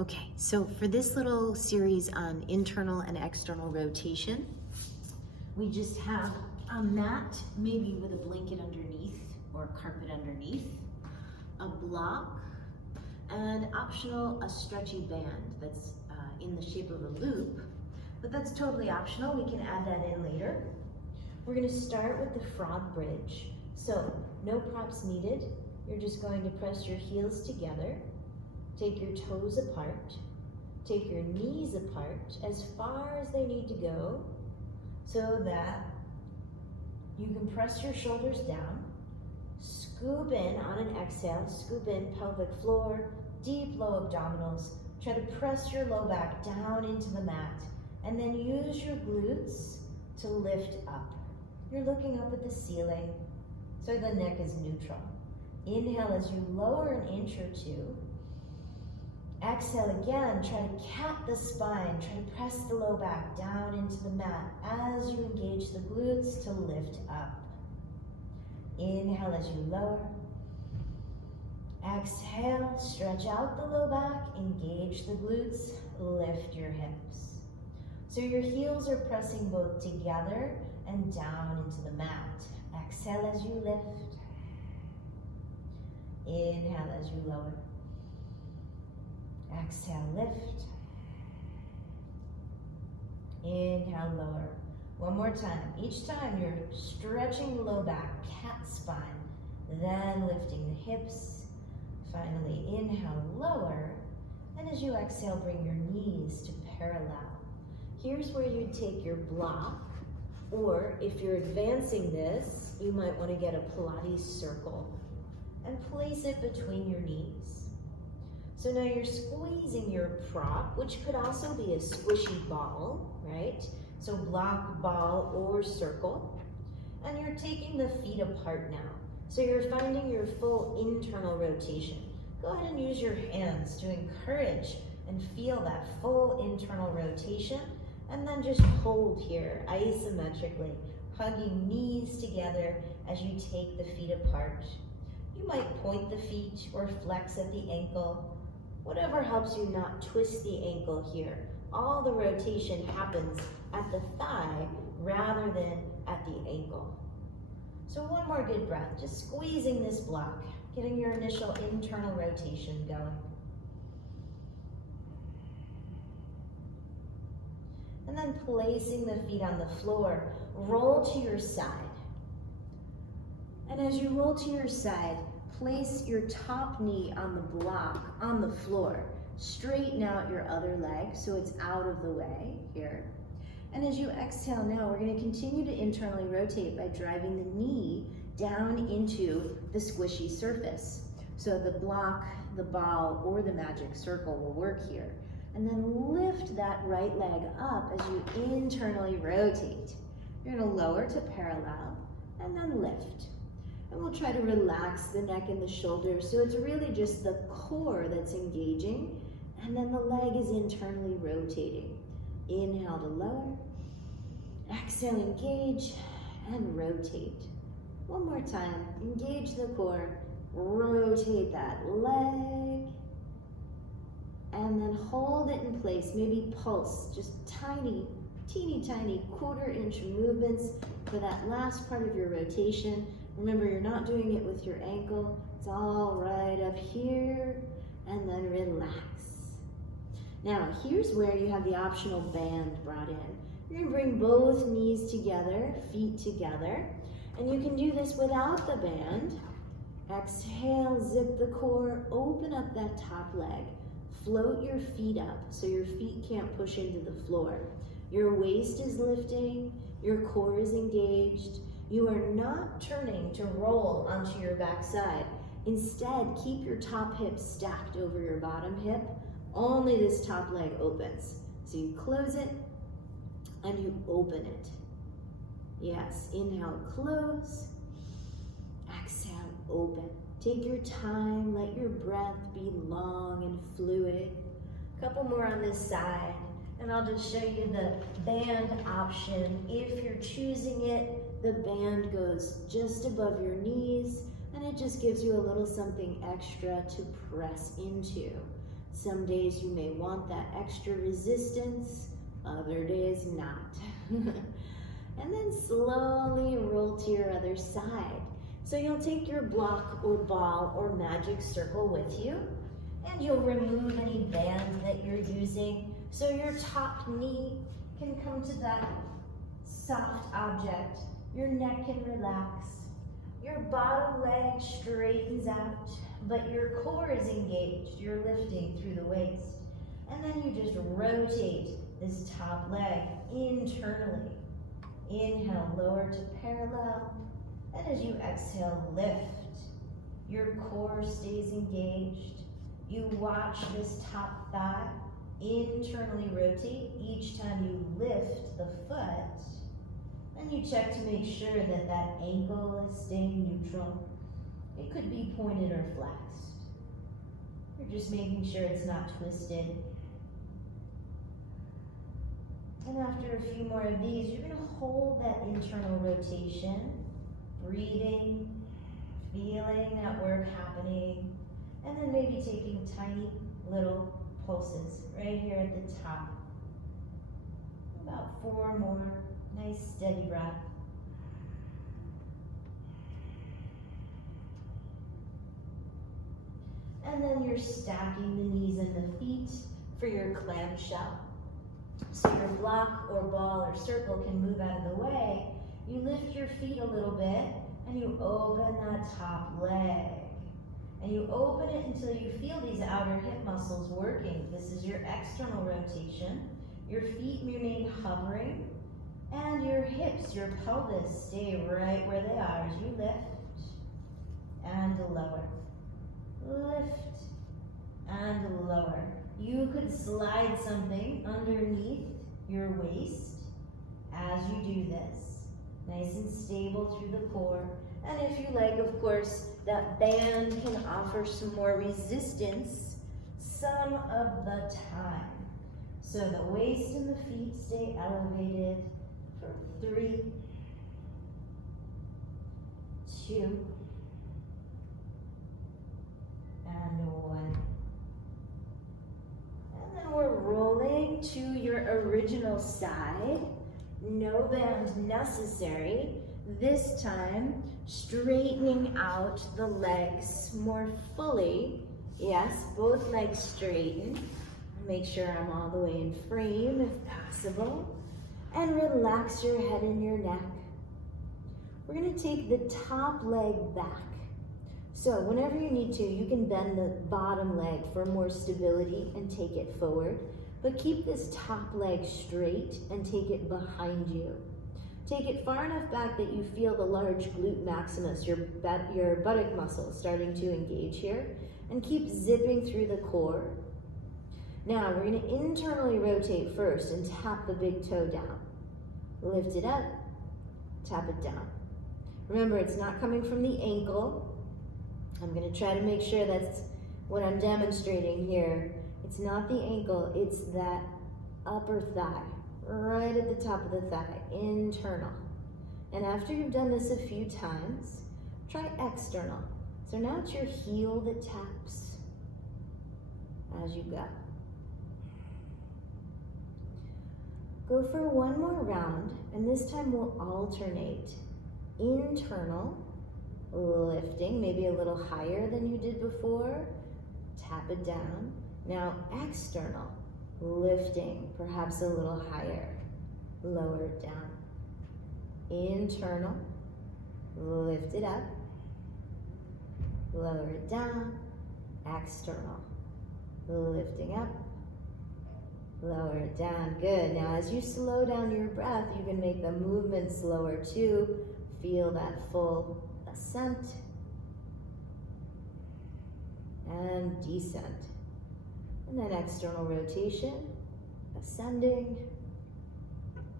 Okay, so for this little series on internal and external rotation, we just have a mat, maybe with a blanket underneath or a carpet underneath, a block, and optional, a stretchy band that's in the shape of a loop, but that's totally optional. We can add that in later. We're gonna start with the frog bridge. So no props needed. You're just going to press your heels together, take your toes apart, take your knees apart as far as they need to go so that you can press your shoulders down, scoop in on an exhale, scoop in pelvic floor, deep low abdominals, try to press your low back down into the mat, and then use your glutes to lift up. You're looking up at the ceiling, so the neck is neutral. Inhale as you lower an inch or two. Exhale again, try to cat the spine, try to press the low back down into the mat as you engage the glutes to lift up. Inhale as you lower. Exhale, stretch out the low back, engage the glutes, lift your hips. So your heels are pressing both together and down into the mat. Exhale as you lift. Inhale as you lower. Exhale, lift. Inhale, lower. One more time. Each time you're stretching the low back, cat spine, then lifting the hips. Finally, inhale, lower. And as you exhale, bring your knees to parallel. Here's where you take your block, or if you're advancing this, you might want to get a Pilates circle and place it between your knees. So now you're squeezing your prop, which could also be a squishy ball, right? So block, ball, or circle. And you're taking the feet apart now. So you're finding your full internal rotation. Go ahead and use your hands to encourage and feel that full internal rotation. And then just hold here isometrically, hugging knees together as you take the feet apart. You might point the feet or flex at the ankle. Whatever helps you not twist the ankle here. All the rotation happens at the thigh rather than at the ankle. So one more good breath, just squeezing this block, getting your initial internal rotation going. And then placing the feet on the floor, roll to your side. And as you roll to your side, place your top knee on the block, on the floor. Straighten out your other leg so it's out of the way here. And as you exhale now, we're going to continue to internally rotate by driving the knee down into the squishy surface. So the block, the ball, or the magic circle will work here. And then lift that right leg up as you internally rotate. You're going to lower to parallel and then lift. And we'll try to relax the neck and the shoulders so it's really just the core that's engaging, and then the leg is internally rotating. Inhale to lower, exhale, engage, and rotate. One more time, engage the core, rotate that leg, and then hold it in place, maybe pulse, just tiny, teeny tiny quarter-inch movements for that last part of your rotation. Remember, you're not doing it with your ankle. It's all right up here, and then relax. Now, here's where you have the optional band brought in. You're gonna bring both knees together, feet together, and you can do this without the band. Exhale, zip the core, open up that top leg. Float your feet up so your feet can't push into the floor. Your waist is lifting, your core is engaged. You are not turning to roll onto your back side. Instead, keep your top hip stacked over your bottom hip. Only this top leg opens. So you close it and you open it. Yes, inhale, close. Exhale, open. Take your time, let your breath be long and fluid. A couple more on this side, and I'll just show you the band option. If you're choosing it, the band goes just above your knees, and it just gives you a little something extra to press into. Some days you may want that extra resistance, other days not. And then slowly roll to your other side. So you'll take your block or ball or magic circle with you, and you'll remove any band that you're using so your top knee can come to that soft object. Your neck can relax. Your bottom leg straightens out, but your core is engaged. You're lifting through the waist. And then you just rotate this top leg internally. Inhale, lower to parallel. And as you exhale, lift. Your core stays engaged. You watch this top thigh internally rotate each time you lift the foot. And you check to make sure that that ankle is staying neutral. It could be pointed or flexed. You're just making sure it's not twisted. And after a few more of these, you're going to hold that internal rotation, breathing, feeling that work happening, and then maybe taking tiny little pulses right here at the top. About 4 more. Nice steady breath. And then you're stacking the knees and the feet for your clamshell. So your block or ball or circle can move out of the way. You lift your feet a little bit and you open that top leg. And you open it until you feel these outer hip muscles working. This is your external rotation. Your feet remain hovering. And your hips, your pelvis, stay right where they are as you lift and lower. Lift and lower. You could slide something underneath your waist as you do this. Nice and stable through the core. And if you like, of course, that band can offer some more resistance some of the time. So the waist and the feet stay elevated. For 3, 2, and 1. And then we're rolling to your original side. No band necessary. This time, straightening out the legs more fully. Yes, both legs straighten. Make sure I'm all the way in frame if possible. And relax your head and your neck. We're going to take the top leg back. So whenever you need to, you can bend the bottom leg for more stability and take it forward. But keep this top leg straight and take it behind you. Take it far enough back that you feel the large glute maximus, your buttock muscle starting to engage here. And keep zipping through the core. Now, we're going to internally rotate first and tap the big toe down. Lift it up, tap it down. Remember, it's not coming from the ankle. I'm going to try to make sure that's what I'm demonstrating here. It's not the ankle, it's that upper thigh, right at the top of the thigh, internal. And after you've done this a few times, try external. So now it's your heel that taps as you go. Go for one more round, and this time we'll alternate. Internal, lifting, maybe a little higher than you did before. Tap it down. Now external, lifting, perhaps a little higher. Lower it down. Internal, lift it up. Lower it down. External, lifting up. Lower it down. Good. Now as you slow down your breath, you can make the movement slower too. Feel that full ascent and descent. And then external rotation, ascending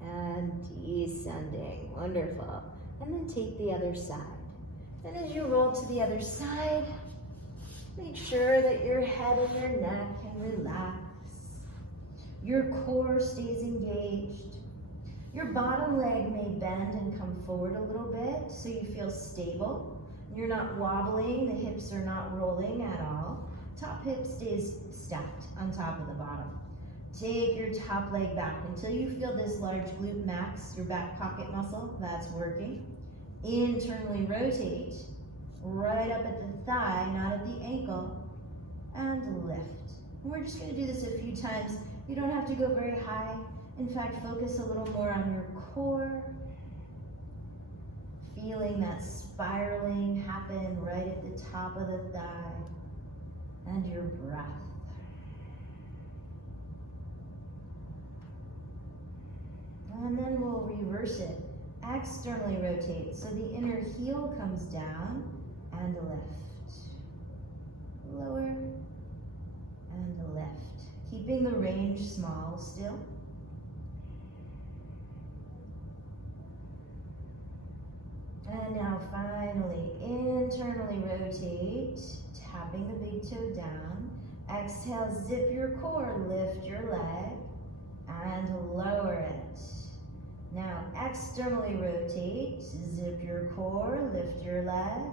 and descending. Wonderful. And then take the other side. And as you roll to the other side, make sure that your head and your neck can relax. Your core stays engaged. Your bottom leg may bend and come forward a little bit so you feel stable. You're not wobbling, the hips are not rolling at all. Top hip stays stacked on top of the bottom. Take your top leg back until you feel this large glute max, your back pocket muscle, that's working. Internally rotate, right up at the thigh, not at the ankle, and lift. We're just going to do this a few times. You don't have to go very high. In fact, focus a little more on your core, feeling that spiraling happen right at the top of the thigh, and your breath. And then we'll reverse it. Externally rotate so the inner heel comes down and lift. Lower and lift. Keeping the range small still. And now finally, internally rotate, tapping the big toe down. Exhale, zip your core, lift your leg, and lower it. Now externally rotate, zip your core, lift your leg,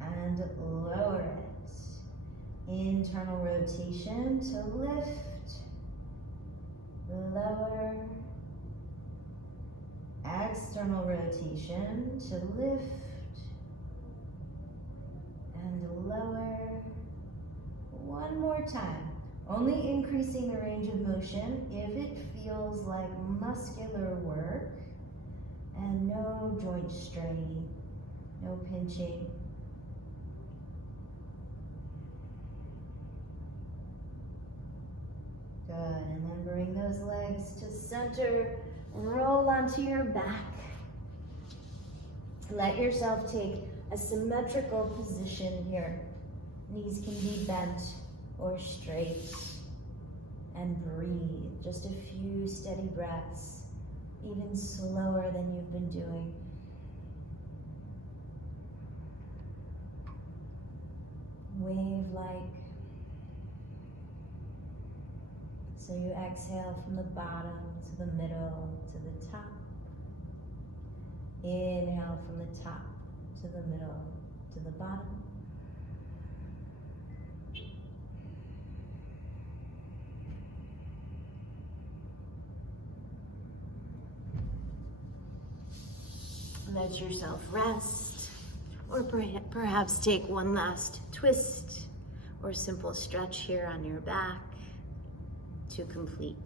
and lower it. Internal rotation to lift, lower. External rotation to lift, and lower. One more time. Only increasing the range of motion if it feels like muscular work, and no joint straining, no pinching. Good, and then bring those legs to center, roll onto your back. Let yourself take a symmetrical position here. Knees can be bent or straight, and breathe. Just a few steady breaths, even slower than you've been doing. Wave-like. So you exhale from the bottom to the middle to the top. Inhale from the top to the middle to the bottom. Let yourself rest, or perhaps take one last twist or simple stretch here on your back to complete.